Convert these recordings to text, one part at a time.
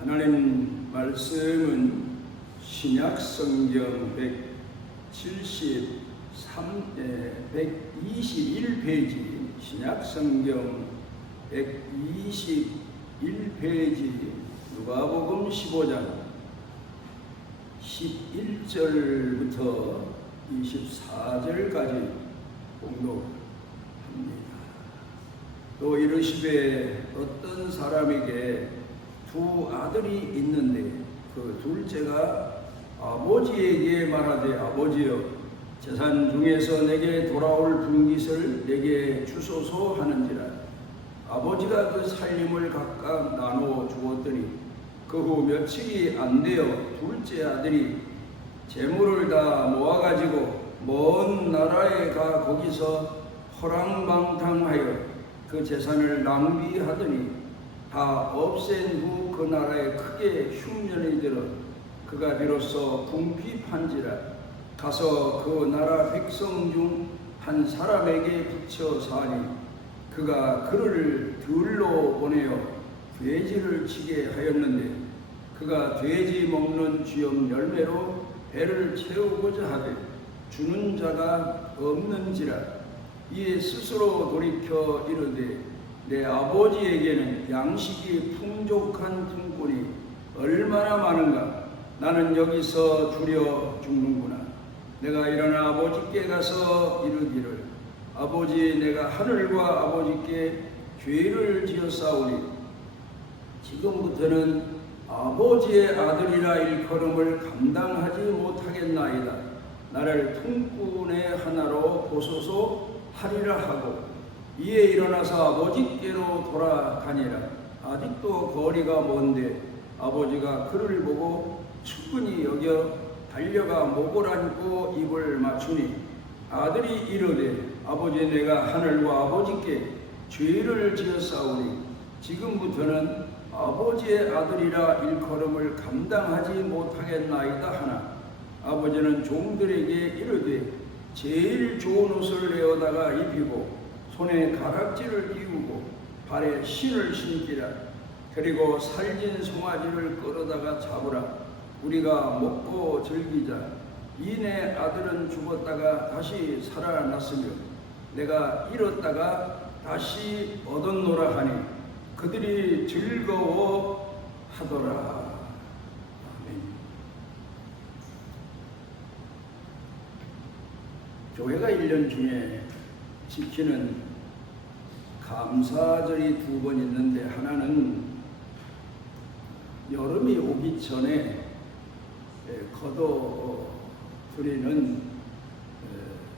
하나님 말씀은 신약성경 121페이지, 신약성경 121페이지, 누가복음 15장 11절부터 24절까지 공독합니다. 또 이르시되 어떤 사람에게 두 아들이 있는데 그 둘째가 아버지에게 말하되 아버지여 재산 중에서 내게 돌아올 분깃을 내게 주소서 하는지라. 아버지가 그 살림을 각각 나누어 주었더니 그 후 며칠이 안 되어 둘째 아들이 재물을 다 모아가지고 먼 나라에 가 거기서 허랑방탕하여 그 재산을 낭비하더니 다 없앤 후 그 나라에 크게 흉년이 들어 그가 비로소 궁핍한지라. 가서 그 나라 백성 중 한 사람에게 붙여 사니 그가 그를 들로 보내어 돼지를 치게 하였는데 그가 돼지 먹는 쥐염 열매로 배를 채우고자 하되 주는 자가 없는지라. 이에 스스로 돌이켜 이르되 내 아버지에게는 양식이 풍족한 품꾼이 얼마나 많은가. 나는 여기서 주려 죽는구나. 내가 일어나 아버지께 가서 이르기를 아버지, 내가 하늘과 아버지께 죄를 지었사오니 지금부터는 아버지의 아들이라 일컬음을 감당하지 못하겠나이다. 나를 품꾼의 하나로 보소서 하리라 하고 이에 일어나서 아버지께로 돌아가니라. 아직도 거리가 먼데 아버지가 그를 보고 충분히 여겨 달려가 목을 안고 입을 맞추니 아들이 이르되 아버지, 내가 하늘과 아버지께 죄를 지었사오니 지금부터는 아버지의 아들이라 일컬음을 감당하지 못하겠나이다 하나 아버지는 종들에게 이르되 제일 좋은 옷을 내어다가 입히고 손에 가락지를 띄우고 발에 신을 신기라. 그리고 살진 송아지를 끌어다가 잡으라. 우리가 먹고 즐기자. 이 내 아들은 죽었다가 다시 살아났으며 내가 잃었다가 다시 얻었노라 하니 그들이 즐거워하더라. 아멘. 교회가 1년 중에 지키는 감사절이 두 번 있는데 하나는 여름이 오기 전에 거둬들이는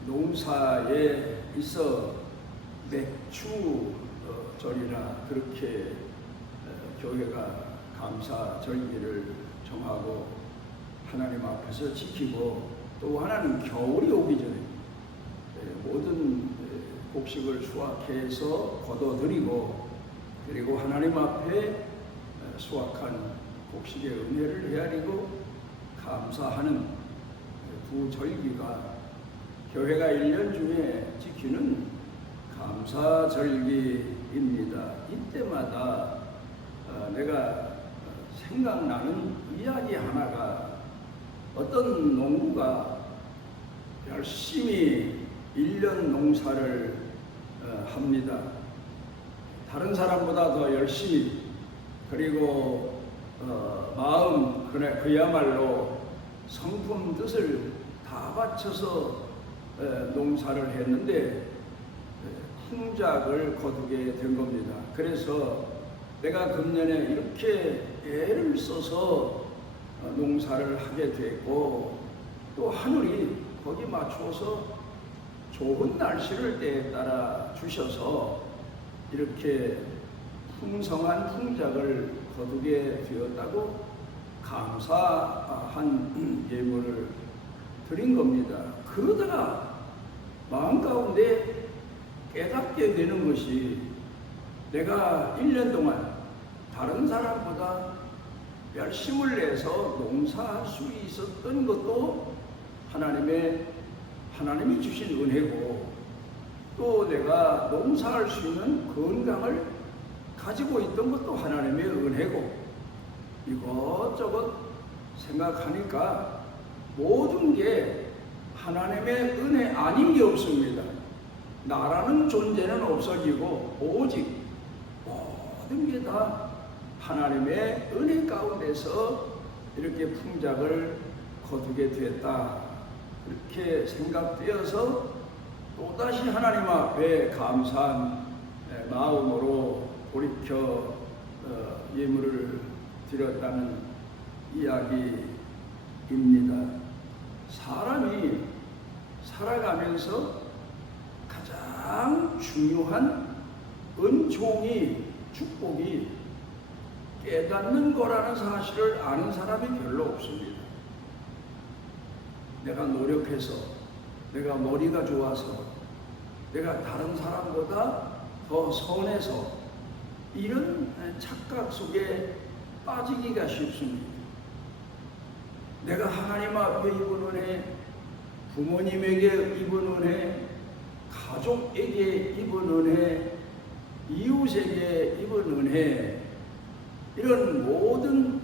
농사에 있어 맥추절이라 그렇게 교회가 감사절기를 정하고 하나님 앞에서 지키고, 또 하나는 겨울이 오기 전에 모든 곡식을 수확해서 거둬들이고 그리고 하나님 앞에 수확한 곡식의 은혜를 헤아리고 감사하는 두 절기가 교회가 1년 중에 지키는 감사절기입니다. 이때마다 내가 생각나는 이야기 하나가, 어떤 농부가 열심히 1년 농사를 합니다. 다른 사람보다 더 열심히, 그리고 마음 그야말로 성품 뜻을 다 바쳐서 농사를 했는데 풍작을 거두게 된 겁니다. 그래서 내가 금년에 이렇게 애를 써서 농사를 하게 됐고, 또 하늘이 거기 맞추어서 좋은 날씨를 때에 따라 주셔서 이렇게 풍성한 풍작을 거두게 되었다고 감사한 예물을 드린 겁니다. 그러다가 마음 가운데 깨닫게 되는 것이, 내가 1년 동안 다른 사람보다 열심을 내서 농사할 수 있었던 것도 하나님이 주신 은혜고, 또 내가 농사할 수 있는 건강을 가지고 있던 것도 하나님의 은혜고, 이것저것 생각하니까 모든 게 하나님의 은혜 아닌 게 없습니다. 나라는 존재는 없어지고 오직 모든 게 다 하나님의 은혜 가운데서 이렇게 풍작을 거두게 됐다. 그렇게 생각되어서 또다시 하나님 앞에 감사한 마음으로 돌이켜 예물을 드렸다는 이야기입니다. 사람이 살아가면서 가장 중요한 은총이, 축복이 깨닫는 거라는 사실을 아는 사람이 별로 없습니다. 내가 노력해서, 내가 머리가 좋아서, 내가 다른 사람보다 더 선해서 이런 착각 속에 빠지기가 쉽습니다. 내가 하나님 앞에 입은 은혜, 부모님에게 입은 은혜, 가족에게 입은 은혜, 이웃에게 입은 은혜, 이런 모든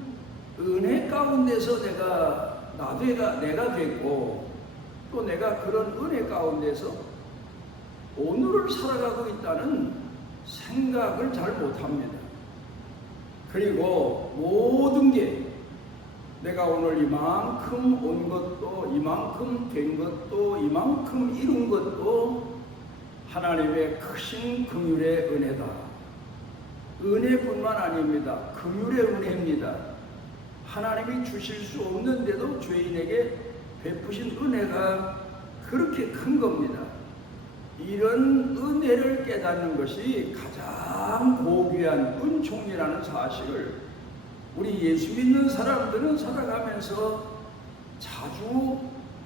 은혜 가운데서 내가 됐고, 또 내가 그런 은혜 가운데서 오늘을 살아가고 있다는 생각을 잘 못합니다. 그리고 모든 게 내가 오늘 이만큼 온 것도, 이만큼 된 것도, 이만큼 이룬 것도 하나님의 크신 긍휼의 은혜다. 은혜뿐만 아닙니다. 긍휼의 은혜입니다. 하나님이 주실 수 없는데도 죄인에게 베푸신 은혜가 그렇게 큰 겁니다. 이런 은혜를 깨닫는 것이 가장 고귀한 은총이라는 사실을 우리 예수 믿는 사람들은 살아가면서 자주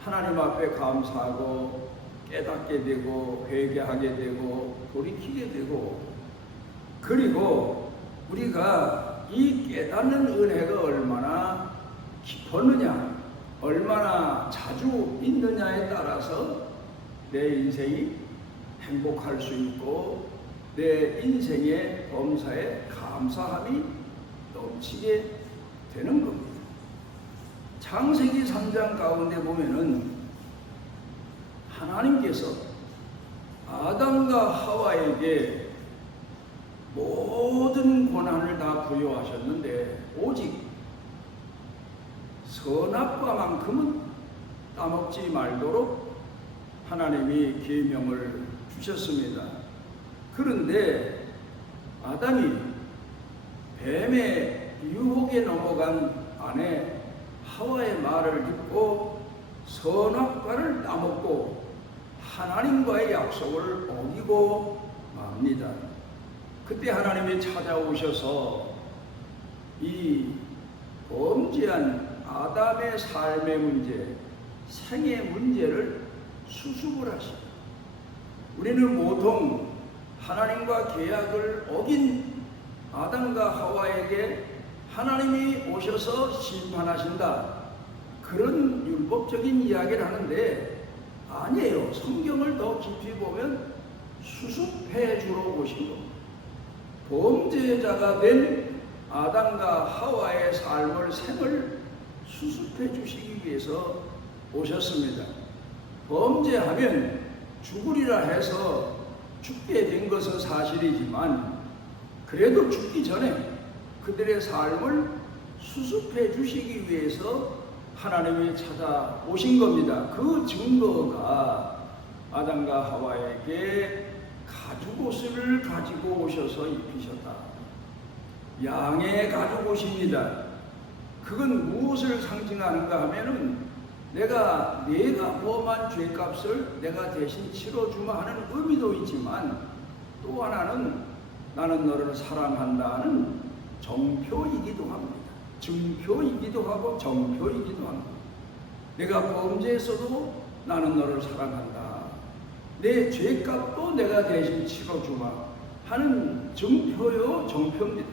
하나님 앞에 감사하고 깨닫게 되고 회개하게 되고 돌이키게 되고, 그리고 우리가 이 깨닫는 은혜가 얼마나 깊었느냐, 얼마나 자주 있느냐에 따라서 내 인생이 행복할 수 있고 내 인생의 범사에 감사함이 넘치게 되는 겁니다. 창세기 3장 가운데 보면은 하나님께서 아담과 하와에게 모든 권한을 다 부여하셨는데 오직 선악과만큼은 따먹지 말도록 하나님이 계명을 주셨습니다. 그런데 아담이 뱀의 유혹에 넘어간 아내 하와의 말을 듣고 선악과를 따먹고 하나님과의 약속을 어기고 맙니다. 그때 하나님이 찾아오셔서 이 범죄한 아담의 삶의 문제, 생의 문제를 수습을 하십니다. 우리는 보통 하나님과 계약을 어긴 아담과 하와에게 하나님이 오셔서 심판하신다, 그런 율법적인 이야기를 하는데 아니에요. 성경을 더 깊이 보면 수습해 주러 오신 겁니다. 범죄자가 된 아담과 하와의 삶을, 생을 수습해 주시기 위해서 오셨습니다. 범죄하면 죽으리라 해서 죽게 된 것은 사실이지만 그래도 죽기 전에 그들의 삶을 수습해 주시기 위해서 하나님이 찾아오신 겁니다. 그 증거가 아담과 하와에게 가죽옷을 가지고 오셔서 입히셨다. 양의 가죽옷입니다. 그건 무엇을 상징하는가 하면은 내가 범한 죄값을 내가 대신 치러주마 하는 의미도 있지만, 또 하나는 나는 너를 사랑한다는 정표이기도 합니다. 증표이기도 하고 정표이기도 합니다. 내가 범죄했어도 나는 너를 사랑한다, 내 죄값도 내가 대신 치러주마 하는 증표요 정표입니다.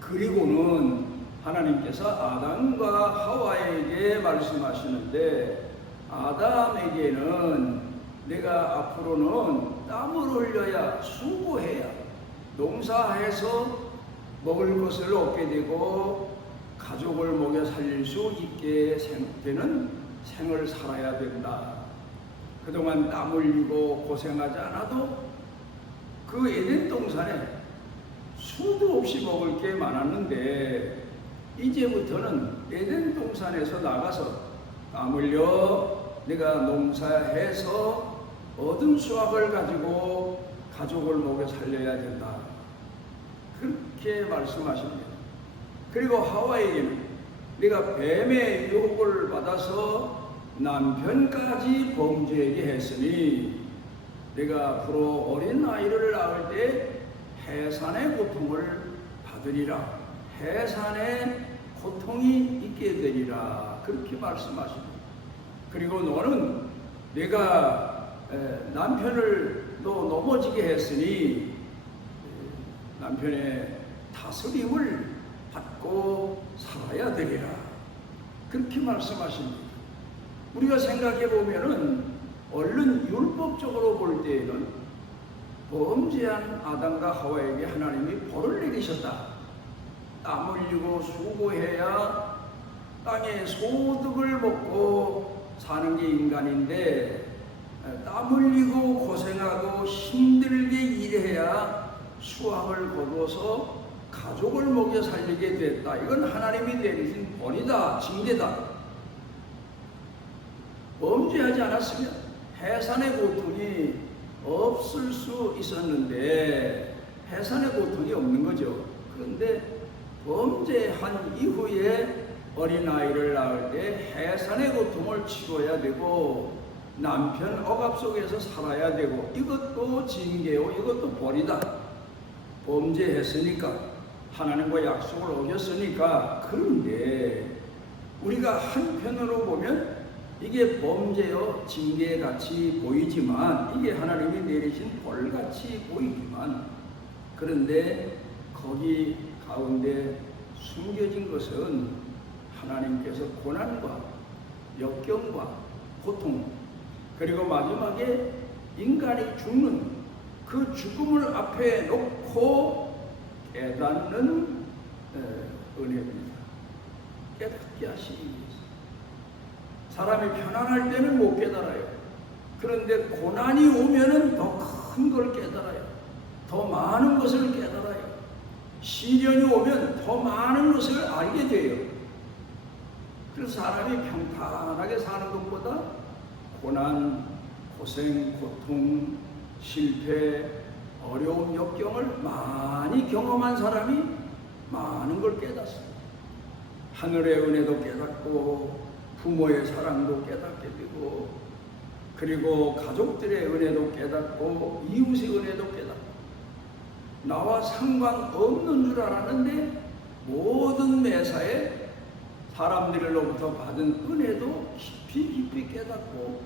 그리고는 하나님께서 아담과 하와에게 말씀하시는데, 아담에게는 내가 앞으로는 땀을 흘려야, 수고해야, 농사해서 먹을 것을 얻게 되고 수 있게 되는 생을 살아야 된다. 그동안 땀 흘리고 고생하지 않아도 그 에덴 동산에 수도 없이 먹을 게 많았는데 이제부터는 에덴 동산에서 나가서 땀 흘려 내가 농사해서 얻은 수확을 가지고 가족을 먹여 살려야 된다. 그렇게 말씀하십니다. 그리고 하와에게는 네가 뱀의 유혹을 받아서 남편까지 범죄하게 했으니 내가 앞으로 어린 아이를 낳을 때 해산의 고통을 받으리라. 해산의 고통이 있게 되리라. 그렇게 말씀하십니다. 그리고 너는 내가 남편을 또 넘어지게 했으니 남편의 다스림을 받고 살아야 되리라. 그렇게 말씀하십니다. 우리가 생각해 보면은 얼른 율법적으로 볼 때에는 범죄한 아담과 하와에게 하나님이 벌을 내리셨다. 땀 흘리고 수고해야 땅의 소득을 먹고 사는 게 인간인데 땀 흘리고 고생하고 힘들게 일해야 수확을 거둬서 가족을 먹여 살리게 됐다. 이건 하나님이 내리신 벌이다, 징계다. 범죄하지 않았으면 해산의 고통이 없을 수 있었는데 해산의 고통이 없는 거죠. 그런데 범죄한 이후에 어린아이를 낳을 때 해산의 고통을 치러야 되고 남편 억압 속에서 살아야 되고 이것도 징계요, 이것도 벌이다. 범죄했으니까 하나님과 약속을 어겼으니까. 그런데 우리가 한편으로 보면 이게 범죄요 징계같이 보이지만 이게 하나님이 내리신 벌같이 보이지만 그런데 거기 가운데 숨겨진 것은 하나님께서 고난과 역경과 고통 그리고 마지막에 인간이 죽는 그 죽음을 앞에 놓고 깨닫는 은혜입니다. 깨닫게 하시기 위해서. 사람이 편안할 때는 못 깨달아요. 그런데 고난이 오면은 더 큰 걸 깨달아요. 더 많은 것을 깨달아요. 시련이 오면 더 많은 것을 알게 돼요. 그래서 사람이 평탄하게 사는 것보다 고난, 고생, 고통, 실패, 어려운 역경을 많이 경험한 사람이 많은 걸 깨닫습니다. 하늘의 은혜도 깨닫고 부모의 사랑도 깨닫게 되고 그리고 가족들의 은혜도 깨닫고 이웃의 은혜도 깨닫고 나와 상관없는 줄 알았는데 모든 매사에 사람들로부터 받은 은혜도 깊이 깨닫고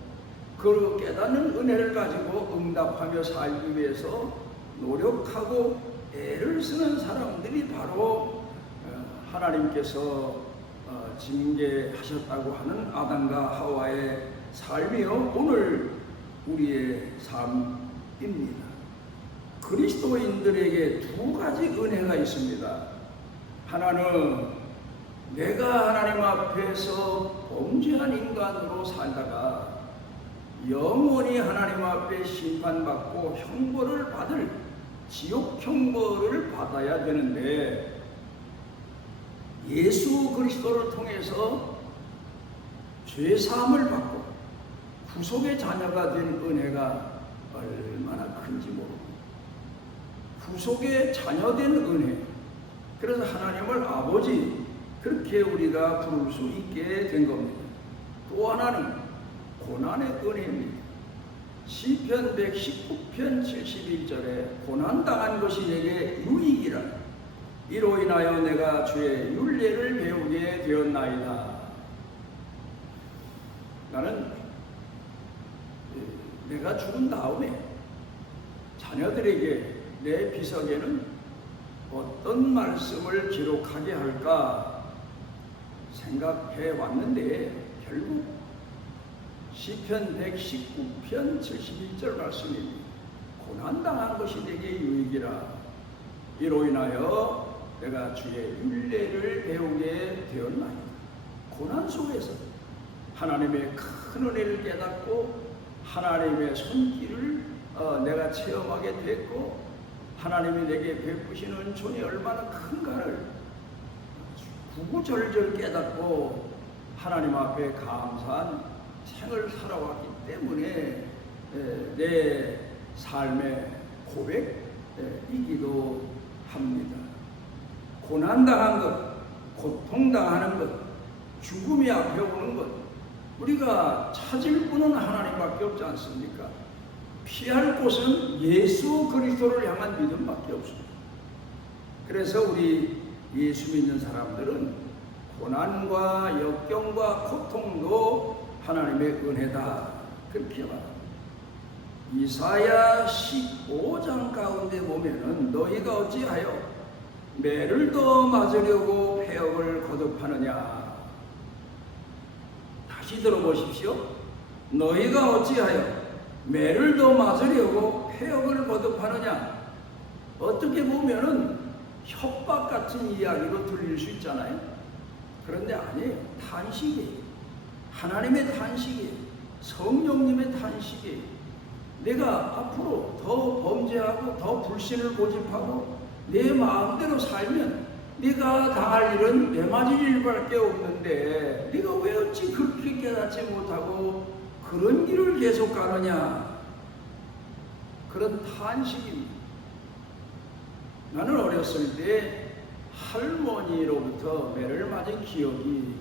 그 깨닫는 은혜를 가지고 응답하며 살기 위해서 노력하고 애를 쓰는 사람들이 바로 하나님께서 징계하셨다고 하는 아담과 하와의 삶이요 오늘 우리의 삶입니다. 그리스도인들에게 두 가지 은혜가 있습니다. 하나는 내가 하나님 앞에서 범죄한 인간으로 살다가 영원히 하나님 앞에 심판받고 형벌을 받을 지옥 형벌을 받아야 되는데 예수 그리스도를 통해서 죄사함을 받고 구속의 자녀가 된 은혜가 얼마나 큰지 모릅니다. 구속의 자녀된 은혜. 그래서 하나님을 아버지 그렇게 우리가 부를 수 있게 된 겁니다. 또 하나는 고난의 은혜입니다. 시편 119편 71절에 고난당한 것이 내게 유익이라. 이로 인하여 내가 주의 율례를 배우게 되었나이다. 나는 내가 죽은 다음에 자녀들에게 내 비석에는 어떤 말씀을 기록하게 할까 생각해 왔는데 결국 시편 119편 71절 말씀입니다. 고난당한 것이 내게 유익이라. 이로 인하여 내가 주의 율례를 배우게 되었나이다. 고난 속에서 하나님의 큰 은혜를 깨닫고 하나님의 손길을 내가 체험하게 됐고 하나님이 내게 베푸시는 은총이 얼마나 큰가를 구구절절 깨닫고 하나님 앞에 감사한 생을 살아왔기 때문에 내 삶의 고백이기도 합니다. 고난당한 것, 고통당하는 것, 죽음이 앞에 오는 것, 우리가 찾을 분은 하나님밖에 없지 않습니까? 피할 곳은 예수 그리스도를 향한 믿음밖에 없습니다. 그래서 우리 예수 믿는 사람들은 고난과 역경과 고통도 하나님의 은혜다, 그렇게 말합니다. 이사야 15장 가운데 보면은 너희가 어찌하여 매를 더 맞으려고 패역을 거듭하느냐. 다시 들어보십시오. 너희가 어찌하여 매를 더 맞으려고 패역을 거듭하느냐. 어떻게 보면은 협박 같은 이야기로 들릴 수 있잖아요. 그런데 아니에요. 탄식이에요. 하나님의 탄식이에요. 성령님의 탄식이에요. 내가 앞으로 더 범죄하고 더 불신을 고집하고 내 마음대로 살면 네가 당할 일은 내 맞을 일밖에 없는데 네가 왜 어찌 그렇게 깨닫지 못하고 그런 길을 계속 가느냐. 그런 탄식입니다. 나는 어렸을 때 할머니로부터 매를 맞은 기억이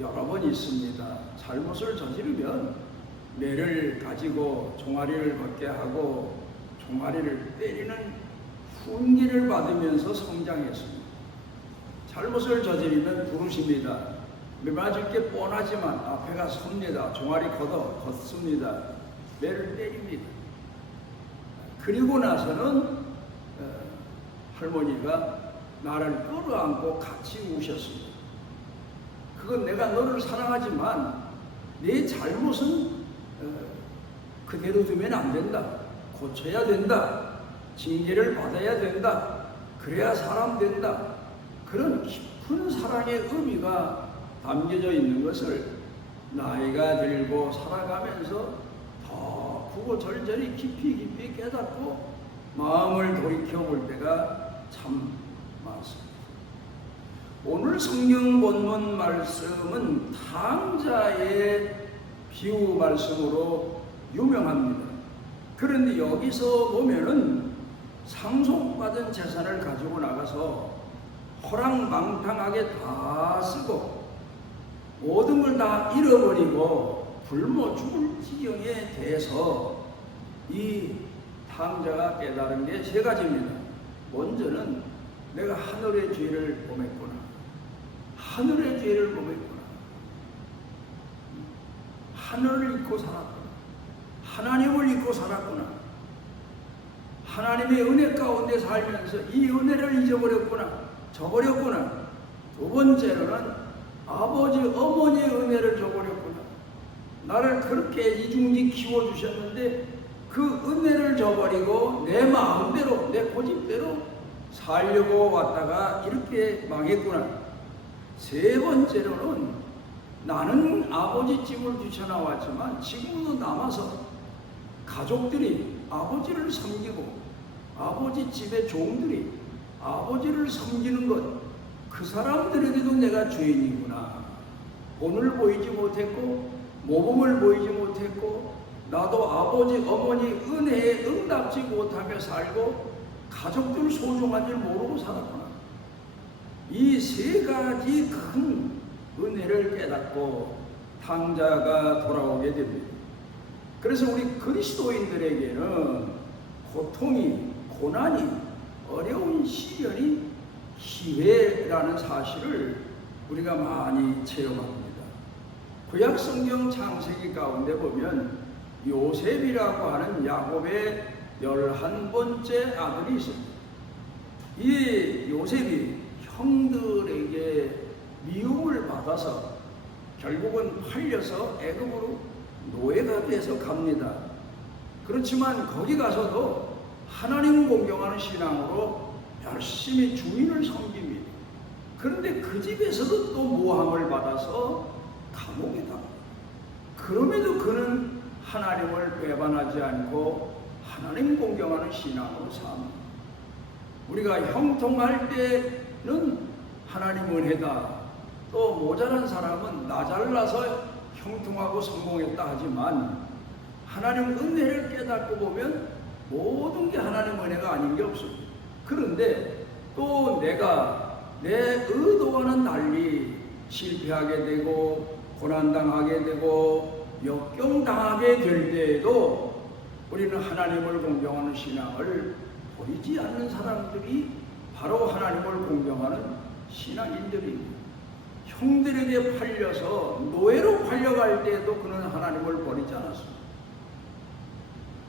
여러 번 있습니다. 잘못을 저지르면 매를 가지고 종아리를 걷게 하고 종아리를 때리는 훈계를 받으면서 성장했습니다. 잘못을 저지르면 부르십니다. 매 맞을 게 뻔하지만 앞에가 섭니다. 종아리 걷습니다. 매를 때립니다. 그리고 나서는 할머니가 나를 끌어안고 같이 우셨습니다. 그건 내가 너를 사랑하지만 내 잘못은 그대로 두면 안 된다. 고쳐야 된다. 징계를 받아야 된다. 그래야 사람 된다. 그런 깊은 사랑의 의미가 담겨져 있는 것을 나이가 들고 살아가면서 더 구구절절히 깊이 깨닫고 마음을 돌이켜볼 때가 참 많습니다. 오늘 성경 본문 말씀은 탕자의 비유 말씀으로 유명합니다. 그런데 여기서 보면은 상속받은 재산을 가지고 나가서 호랑방탕하게 다 쓰고 모든 걸 다 잃어버리고 굶어 죽을 지경에 대해서 이 탕자가 깨달은 게 세 가지입니다. 먼저는 내가 하늘의 죄를 범했구나. 하늘의 죄를 범했구나. 하늘을 잊고 살았구나. 하나님을 잊고 살았구나. 하나님의 은혜 가운데 살면서 이 은혜를 잊어버렸구나. 저버렸구나. 두 번째로는 아버지, 어머니의 은혜를 저버렸구나. 나를 그렇게 이중지 키워주셨는데 그 은혜를 저버리고 내 마음대로, 내 고집대로 살려고 왔다가 이렇게 망했구나. 세 번째로는 나는 아버지 집을 뛰쳐나왔지만 지금도 남아서 가족들이 아버지를 섬기고 아버지 집의 종들이 아버지를 섬기는 것, 그 사람들에게도 내가 죄인이구나. 본을 보이지 못했고 모범을 보이지 못했고 나도 아버지 어머니 은혜에 응답지 못하며 살고 가족들 소중한 줄 모르고 살았구나. 이 세 가지 큰 은혜를 깨닫고 탕자가 돌아오게 됩니다. 그래서 우리 그리스도인들에게는 고통이, 고난이, 어려운 시련이 기회라는 사실을 우리가 많이 체험합니다. 구약 성경 창세기 가운데 보면 요셉이라고 하는 야곱의 11번째 아들이 있습니다. 이 요셉이 형들에게 미움을 받아서 결국은 팔려서 애굽으로 노예가 돼서 갑니다. 그렇지만 거기 가서도 하나님을 공경하는 신앙으로 열심히 주인을 섬깁니다. 그런데 그 집에서도 또 모함을 받아서 감옥에 가. 그럼에도 그는 하나님을 배반하지 않고 하나님 공경하는 신앙으로 삽니다. 우리가 형통할 때는 하나님 은혜다. 또 모자란 사람은 나 잘나서 형통하고 성공했다 하지만 하나님 은혜를 깨닫고 보면 모든 게 하나님 은혜가 아닌 게 없습니다. 그런데 또 내가 내 의도와는 달리 실패하게 되고 고난당하게 되고 역경당하게 될 때에도 우리는 하나님을 공경하는 신앙을 버리지 않는 사람들이 바로 하나님을 공경하는 신앙인들입니다. 형들에게 팔려서 노예로 팔려갈 때에도 그는 하나님을 버리지 않았습니다.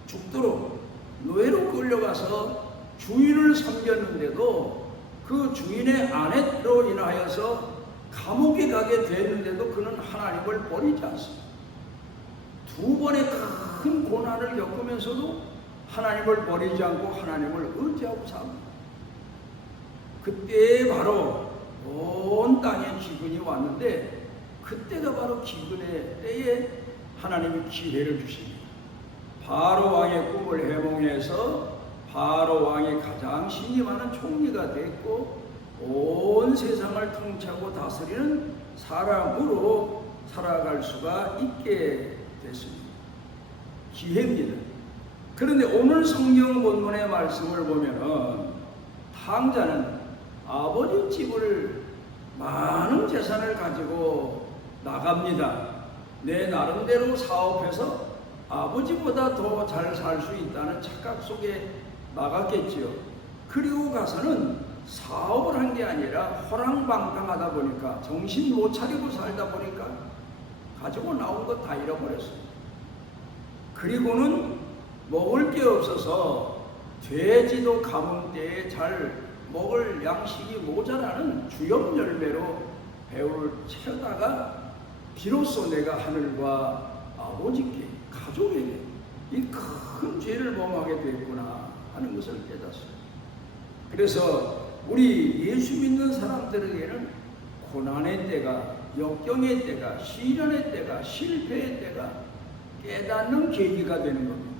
죽도록 노예로 끌려가서 주인을 섬겼는데도 그 주인의 아내로 인하여서 감옥에 가게 되는데도 그는 하나님을 버리지 않습니다. 두 번의 큰 고난을 겪으면서도 하나님을 버리지 않고 하나님을 의지하고 삽니다. 그때 바로 온 땅에 기근이 왔는데 그때가 바로 기근의 때에 하나님이 기회를 주십니다. 바로 왕의 꿈을 해몽해서 바로 왕이 가장 신임하는 총리가 됐고 온 세상을 통치하고 다스리는 사람으로 살아갈 수가 있게 됐습니다. 기회입니다. 그런데 오늘 성경 본문의 말씀을 보면은 탕자는 아버지 집을 많은 재산을 가지고 나갑니다. 내 나름대로 사업해서 아버지보다 더 잘 살 수 있다는 착각 속에 나갔겠지요. 그리고 가서는 사업을 한 게 아니라 호랑방탕하다 보니까 정신 못 차리고 살다 보니까 가지고 나온 거 다 잃어버렸어요. 그리고는 먹을 게 없어서 돼지도 가뭄 때에 잘 먹을 양식이 모자라는 주염 열매로 배를 채우다가 비로소 내가 하늘과 아버지께 가족에게 이 큰 죄를 범하게 됐구나 하는 것을 깨닫습니다. 그래서 우리 예수 믿는 사람들에게는 고난의 때가, 역경의 때가, 시련의 때가, 실패의 때가 깨닫는 계기가 되는 겁니다.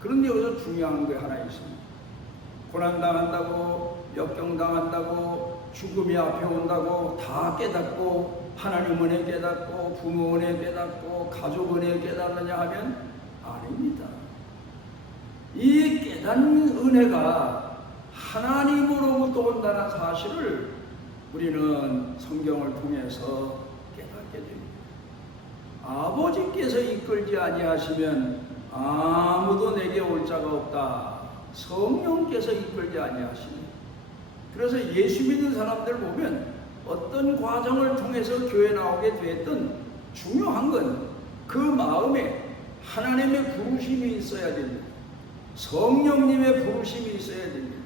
그런데 여기서 중요한 게 하나 있습니다. 고난당한다고, 역경당한다고, 죽음이 앞에 온다고 다 깨닫고 하나님 은혜 깨닫고 부모 은혜 깨닫고 가족 은혜 깨닫느냐 하면 아닙니다. 이 깨닫는 은혜가 하나님으로부터 온다는 사실을 우리는 성경을 통해서 깨닫게 됩니다. 아버지께서 이끌지 아니하시면 아무도 내게 올 자가 없다. 성령께서 이끌지 아니하시니. 그래서 예수 믿는 사람들 보면 어떤 과정을 통해서 교회 나오게 됐든 중요한 건 그 마음에 하나님의 부르심이 있어야 됩니다. 성령님의 부르심이 있어야 됩니다.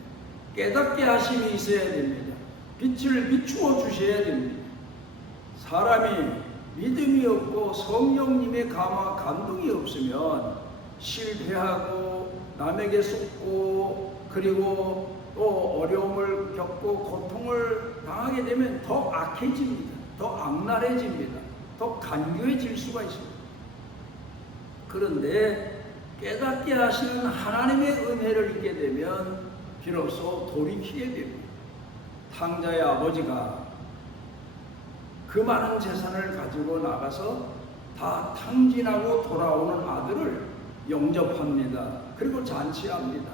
깨닫게 하심이 있어야 됩니다. 빛을 비추어 주셔야 됩니다. 사람이 믿음이 없고 성령님의 감화 감동이 없으면 실패하고 남에게 속고 그리고 또 어려움을 겪고 고통을 당하게 되면 더 악해집니다. 더 악랄해집니다. 더 간교해질 수가 있습니다. 그런데 깨닫게 하시는 하나님의 은혜를 잊게 되면 비로소 돌이키게 됩니다. 탕자의 아버지가 그 많은 재산을 가지고 나가서 다 탕진하고 돌아오는 아들을 영접합니다. 그리고 잔치합니다.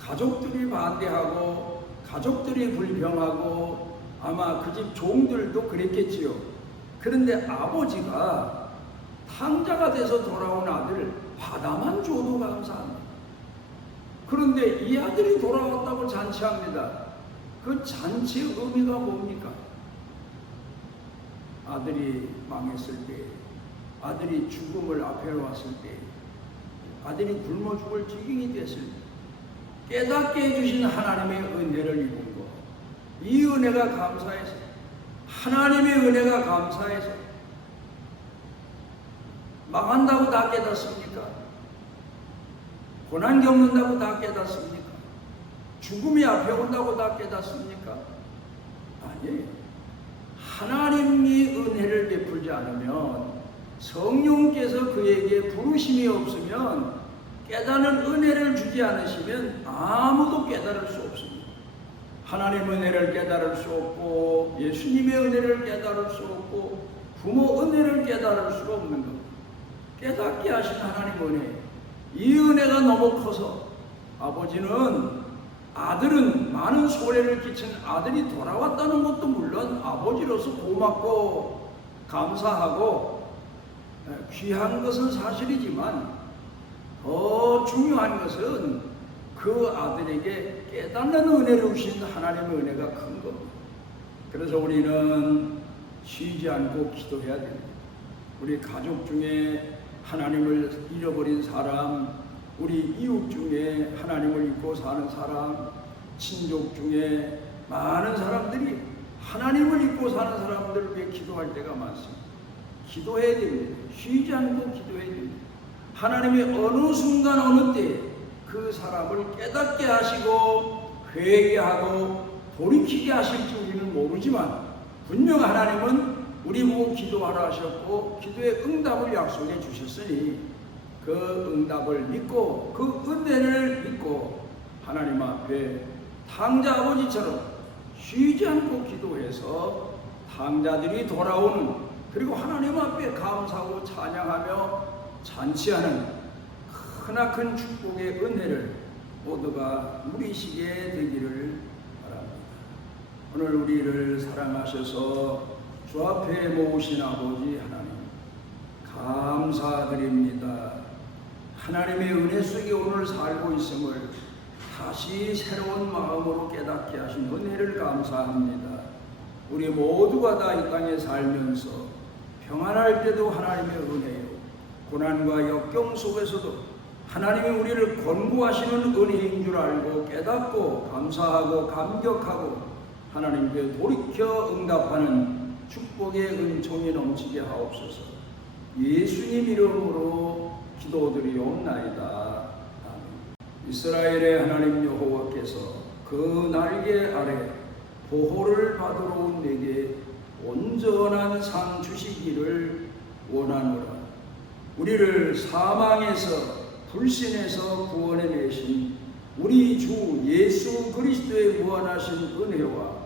가족들이 반대하고 가족들이 불평하고 아마 그 집 종들도 그랬겠지요. 그런데 아버지가 탕자가 돼서 돌아온 아들을 받아만 줘도 감사합니다. 그런데 이 아들이 돌아왔다고 잔치합니다. 그 잔치의 의미가 뭡니까? 아들이 망했을 때, 아들이 죽음을 앞에 왔을 때, 아들이 굶어 죽을 지경이 됐을 때 깨닫게 해주신 하나님의 은혜를 입은 것, 이 은혜가 감사해서, 하나님의 은혜가 감사해서 망한다고 다 깨닫습니까? 고난 겪는다고 다 깨닫습니까? 죽음이 앞에 온다고 다 깨닫습니까? 아니에요. 하나님이 은혜를 베풀지 않으면, 성령께서 그에게 부르심이 없으면, 깨닫는 은혜를 주지 않으시면 아무도 깨달을 수 없습니다. 하나님 은혜를 깨달을 수 없고, 예수님의 은혜를 깨달을 수 없고, 부모 은혜를 깨달을 수가 없는 겁니다. 깨닫게 하신 하나님 은혜, 이 은혜가 너무 커서 아들은 많은 소래를 끼친 아들이 돌아왔다는 것도 물론 아버지로서 고맙고 감사하고 귀한 것은 사실이지만, 더 중요한 것은 그 아들에게 깨닫는 은혜를 주신 하나님의 은혜가 큰 겁니다. 그래서 우리는 쉬지 않고 기도해야 됩니다. 우리 가족 중에 하나님을 잃어버린 사람, 우리 이웃 중에 하나님을 잊고 사는 사람, 친족 중에 많은 사람들이 하나님을 잊고 사는 사람들을 위해 기도할 때가 많습니다. 기도해야 됩니다. 쉬지 않고 기도해야 됩니다. 하나님이 어느 순간 어느 때 그 사람을 깨닫게 하시고 회개하고 돌이키게 하실지 우리는 모르지만, 분명 하나님은 우리 보고 기도하라 하셨고 기도의 응답을 약속해 주셨으니, 그 응답을 믿고 그 은혜를 믿고 하나님 앞에 탕자 아버지처럼 쉬지 않고 기도해서 탕자들이 돌아오는, 그리고 하나님 앞에 감사하고 찬양하며 잔치하는 크나큰 축복의 은혜를 모두가 누리시게 되기를 바랍니다. 오늘 우리를 사랑하셔서 주 앞에 모으신 아버지 하나님, 감사드립니다. 하나님의 은혜 속에 오늘 살고 있음을 다시 새로운 마음으로 깨닫게 하신 은혜를 감사합니다. 우리 모두가 다 이 땅에 살면서 평안할 때도 하나님의 은혜요, 고난과 역경 속에서도 하나님이 우리를 권고하시는 은혜인 줄 알고 깨닫고 감사하고 감격하고 하나님께 돌이켜 응답하는 축복의 은총이 넘치게 하옵소서. 예수님 이름으로 기도드리옵나이다. 아멘. 이스라엘의 하나님 여호와께서 그 날개 아래 보호를 받으러 온 내게 온전한 상 주시기를 원하노라. 우리를 사망에서 불신에서 구원해내신 우리 주 예수 그리스도의 무한하신 은혜와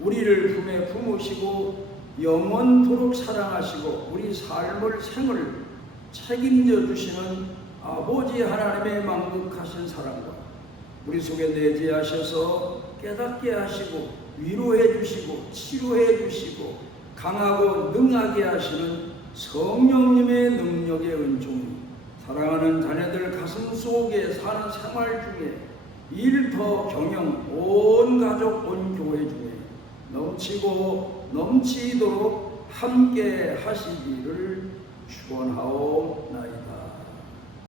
우리를 품에 품으시고 영원토록 사랑하시고 우리 삶을 생을 책임져 주시는 아버지 하나님의 만극하신 사랑과 우리 속에 내재하셔서 깨닫게 하시고 위로해 주시고 치료해 주시고 강하고 능하게 하시는 성령님의 능력의 은총이 사랑하는 자녀들 가슴 속에 사는 생활 중에 일터 경영 온 가족 온 교회 중에 넘치고 넘치도록 함께 하시기를 축원하옵나이다.